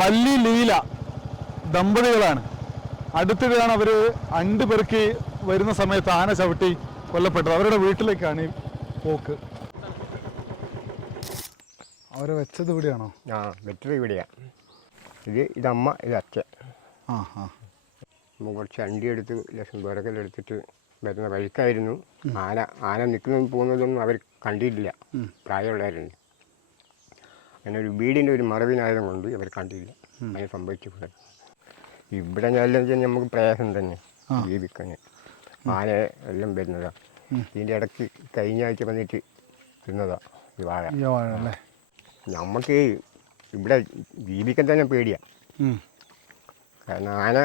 വള്ളി ലീല ദമ്പതികളാണ്. അടുത്തിടെയാണ് അവർ അണ്ട് പെറുക്കി വരുന്ന സമയത്ത് ആന ചവിട്ടി കൊല്ലപ്പെട്ടത്. അവരുടെ വീട്ടിലേക്കാണ് ഈ പോക്ക്. അവരെ വെച്ചത് ഇവിടെയാണോ? ആ, വെച്ചത് ഇവിടെയാണ്. ഇതമ്മ, ഇത് അച്ഛൻ. കുറച്ച് അണ്ടി എടുത്ത് ലക്ഷം വിറകലെടുത്തിട്ട് വരുന്ന വഴിക്കായിരുന്നു ആന നിൽക്കുന്നതും പോകുന്നതൊന്നും അവർ കണ്ടിട്ടില്ല. പ്രായമുള്ളവരുണ്ട്. അങ്ങനെ ഒരു വീടിൻ്റെ ഒരു മറവിനായതും കൊണ്ട് ഇവർ കണ്ടില്ല. അങ്ങനെ സംഭവിച്ചിട്ടുണ്ട്. ഇവിടെ എല്ലാം നമുക്ക് പ്രയാസം തന്നെ ജീവിക്കാൻ. ആന എല്ലാം വരുന്നതാണ്. ഇതിൻ്റെ ഇടയ്ക്ക് കഴിഞ്ഞ ആഴ്ച വന്നിട്ട് തിന്നതാണ് ഈ വാഴ. നമുക്ക് ഇവിടെ ജീവിക്കാൻ തന്നെ പേടിയാണ്. കാരണം ആന,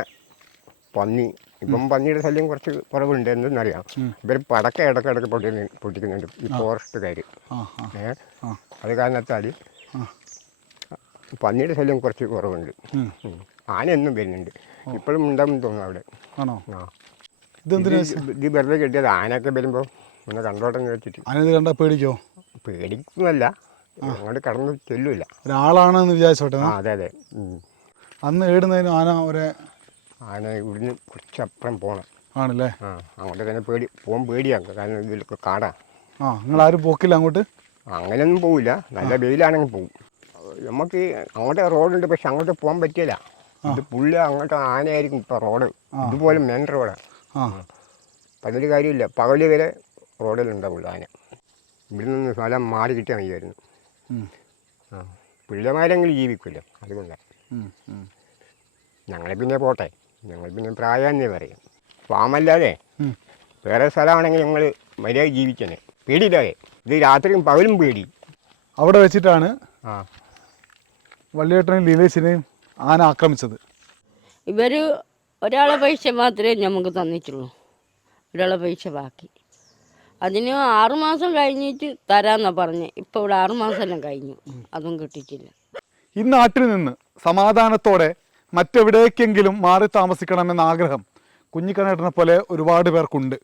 പന്നി, ഇപ്പം പന്നിയുടെ ശല്യം കുറച്ച് കുറവുണ്ട് എന്നറിയാം. ഇവർ പടക്ക ഇടയ്ക്കിടയ്ക്ക് പൊട്ടിക്കുന്നുണ്ട് ഈ ഫോറസ്റ്റുകാർ. അത് കാരണത്താൽ പന്നിയുടെ ശല്യം കുറച്ച് കുറവുണ്ട്. ആന എന്നും വരുന്നുണ്ട്. ഇപ്പോഴും ഉണ്ടാവും തോന്നുന്നു അവിടെ. ഇത് വെറുതെ കിട്ടിയത്. ആനയൊക്കെ വരുമ്പോൾ ഒന്ന് കണ്ടോട്ടെന്ന് വെച്ചിട്ട്. കണ്ടാൽ പേടിക്കോ? പേടിക്കുന്നല്ല, അങ്ങോട്ട് കടന്ന് ചെല്ലൂല. ഒരാളാണെന്ന് വിചാരിച്ചോട്ടെ. അതെ അതെ. അന്ന് ഏടുന്നതിന് ആന ഇവിടുന്ന് കുറച്ചപ്പുറം പോകണം. ആണല്ലേ? അങ്ങോട്ട് തന്നെ പോകാൻ പേടിയാണ്. കാരണം ഇതിലൊക്കെ കാടാ. നിങ്ങൾ ആരും പോക്കില്ല അങ്ങോട്ട്? അങ്ങനെയൊന്നും പോവില്ല. നല്ല വെയിലാണെങ്കിൽ പോകും. നമുക്ക് അങ്ങോട്ട് റോഡുണ്ട്, പക്ഷെ അങ്ങോട്ട് പോകാൻ പറ്റില്ല. ഇത് പുള്ളി അങ്ങോട്ട് ആനയായിരിക്കും ഇപ്പം റോഡ്. ഇതുപോലെ മെയിൻ റോഡാണ്. അതിനൊരു കാര്യമില്ല. പകല് വരെ റോഡിലുണ്ടാവുള്ളൂ ആന. ഇവിടെ നിന്ന് സ്ഥലം മാറി കിട്ടിയാൽ മതിയായിരുന്നു. പിള്ളമാരെങ്കിലും ജീവിക്കുമല്ലോ, അതുകൊണ്ടാണ്. ഞങ്ങളെ പിന്നെ പോട്ടെ, ഞങ്ങൾ പിന്നെ പ്രായാന്നേ പറയും. ഫാമല്ലാതെ വേറെ സ്ഥലമാണെങ്കിൽ ഞങ്ങൾ മര്യാദ ജീവിച്ചനെ, പേടിയില്ലാതെ. ഇത് രാത്രിയും പകലും പേടി. അവിടെ വെച്ചിട്ടാണ് വള്ളിയേട്ടനെയും ലീലേച്ചിനെയും ആന ആക്രമിച്ചത്. ഇവർ ഒരാളെ പൈസ മാത്രമേ നമുക്ക് തന്നിട്ടുള്ളൂ, ഒരാളെ പൈസ ബാക്കി. അതിന് 6 മാസം കഴിഞ്ഞിട്ട് തരാമെന്നാണ് പറഞ്ഞത്. ഇപ്പോൾ ഇവിടെ 6 മാസമെല്ലാം കഴിഞ്ഞു, അതും കിട്ടിയിട്ടില്ല. ഈ നാട്ടിൽ നിന്ന് സമാധാനത്തോടെ മറ്റെവിടേക്കെങ്കിലും മാറി താമസിക്കണമെന്ന ആഗ്രഹം കുഞ്ഞിക്കണ്ണേട്ടനെ പോലെ ഒരുപാട് പേർക്കുണ്ട്.